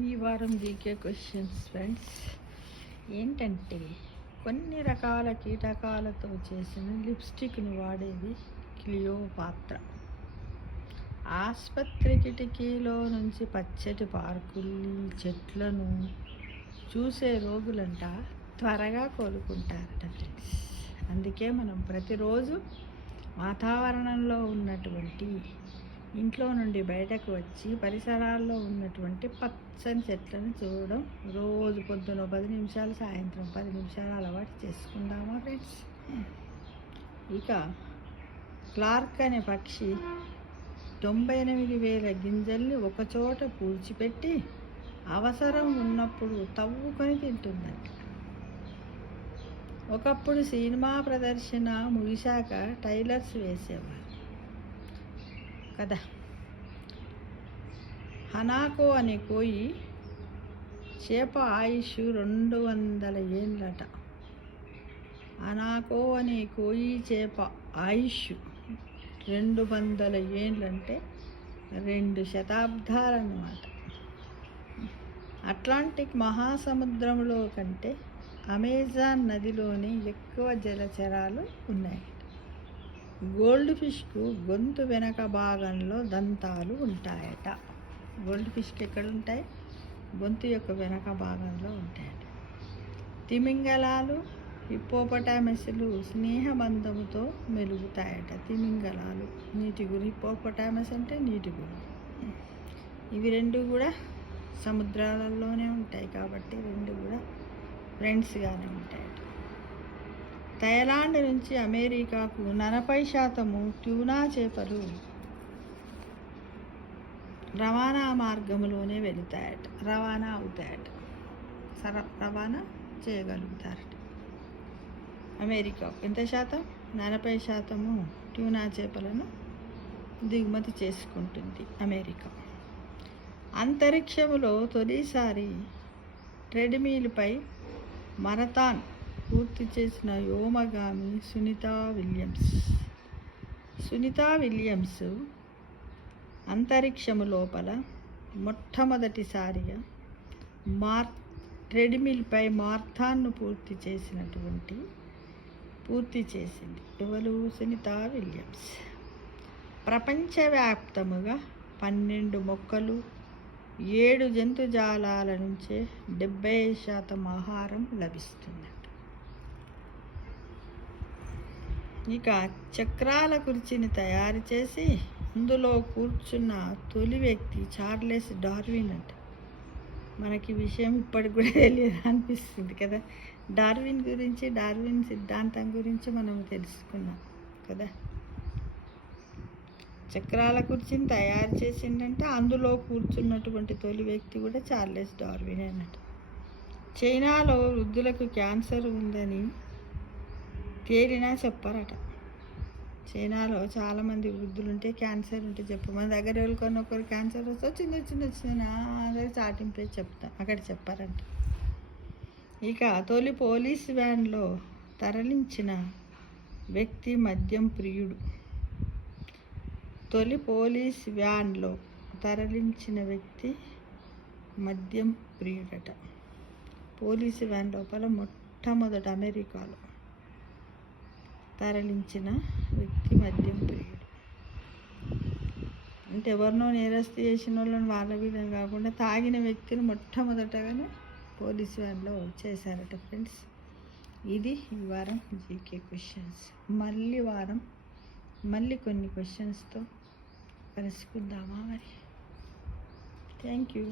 ఈ వారం GK questions friends ఏంటంటే, కొన్ని రకాల కీటకాలతో చేసిన లిప్స్టిక్ను వాడేది క్లియోపాత్ర. ఆసుపత్రి కిటికీలో నుంచి పచ్చటి పార్కుల్ని, చెట్లను చూసే రోగులంట త్వరగా కోలుకుంటారట ఫ్రెండ్స్. అందుకే మనం ప్రతిరోజు వాతావరణంలో ఉన్నటువంటి, ఇంట్లో నుండి బయటకు వచ్చి పరిసరాల్లో ఉన్నటువంటి పచ్చని చెట్లను చూడడం రోజు పొద్దున 10 నిమిషాలు, సాయంత్రం 10 నిమిషాలు అలవాటు చేసుకుందామా ఫ్రెండ్స్. ఇక క్లార్క్ అనే పక్షి 98,000 గింజల్ని ఒకచోట పూడ్చిపెట్టి అవసరం ఉన్నప్పుడు తవ్వుకొని తింటుందంట. ఒకప్పుడు సినిమా ప్రదర్శన ముగిశాక టైలర్స్ వేసేవారు కదా. హనాకో అనే కోయి చేప ఆయుష్ 200 ఏండ్లట. హనాకో అనే కోయి చేప ఆయుష్ 200 ఏండ్లంటే 2 శతాబ్దాలన్నమాట. అట్లాంటిక్ మహాసముద్రంలో కంటే అమెజాన్ నదిలోనే ఎక్కువ జలచరాలు ఉన్నాయి. గోల్డ్ ఫిష్కు గొంతు వెనక భాగంలో దంతాలు ఉంటాయట. గోల్డ్ ఫిష్కి ఎక్కడ ఉంటాయి? గొంతు యొక్క వెనక భాగంలో ఉంటాయట. తిమింగలాలు, హిప్పోపటామస్లు స్నేహబంధముతో మెలుగుతాయట. తిమింగలాలు నీటి గురి, హిప్పోపటామస్ అంటే నీటి గురి. ఇవి రెండు కూడా సముద్రాలలోనే ఉంటాయి కాబట్టి రెండు కూడా ఫ్రెండ్స్గానే ఉంటాయట. థాయిలాండ్ నుంచి అమెరికాకు 40% ట్యూనా చేపలు రవాణా మార్గంలోనే వెళుతాయట. రవాణా అవుతాయట, రవాణా చేయగలుగుతారట. అమెరికా ఎంత శాతం? 40% ట్యూనా చేపలను దిగుమతి చేసుకుంటుంది అమెరికా. అంతరిక్షంలో తొలిసారి ట్రెడ్మిల్పై మరథాన్ పూర్తి చేసిన వ్యోమగామి సునీతా విలియమ్స్ అంతరిక్షము లోపల మొట్టమొదటిసారిగా ట్రెడ్మిల్పై మారథాన్ను పూర్తి చేసింది. ఎవరు? సునీతా విలియమ్స్. ప్రపంచవ్యాప్తముగా 12 మొక్కలు, 7 జంతుజాలాల నుంచే 70% ఆహారం లభిస్తుందట. ఇక చక్రాల కుర్చీని తయారు చేసి అందులో కూర్చున్న తొలి వ్యక్తి చార్లెస్ డార్విన్ అంట. మనకి విషయం ఇప్పటికి కూడా తెలియదు అనిపిస్తుంది కదా. డార్విన్ సిద్ధాంతం గురించి మనం తెలుసుకున్నాం కదా. చక్రాల కుర్చీని తయారు చేసిందంటే అందులో కూర్చున్నటువంటి తొలి వ్యక్తి కూడా చార్లెస్ డార్విన్ అన్నట్టు. చైనాలో వృద్ధులకు క్యాన్సర్ ఉందని తేలినా చెప్పారట. చైనాలో చాలామంది వృద్ధులు ఉంటే క్యాన్సర్ ఉంటే మన దగ్గర ఎవరికొన్న ఒకరు క్యాన్సర్ వస్తే వచ్చింది నా దగ్గర చాటింపే అక్కడ చెప్పారంట. ఇక తొలి పోలీస్ వ్యాన్లో తరలించిన వ్యక్తి మద్యం ప్రియుడు. తొలి పోలీస్ వ్యాన్లో తరలించిన వ్యక్తి మద్యం ప్రియుడట. పోలీసు వ్యాన్ లోపల మొట్టమొదట అమెరికాలో తరలించిన వ్యక్తి మద్యం ప్రియుడు. అంటే ఎవరినో నేరస్తు చేసిన వాళ్ళని వాళ్ళ వీళ్ళని కాకుండా తాగిన వ్యక్తిని మొట్టమొదటగానే పోలీసు వ్యాన్లో చేశారట ఫ్రెండ్స్. ఇది ఈ వారం జీకే క్వశ్చన్స్. మళ్ళీ కొన్ని క్వశ్చన్స్తో కలుసుకుందామా మరి. Thank you.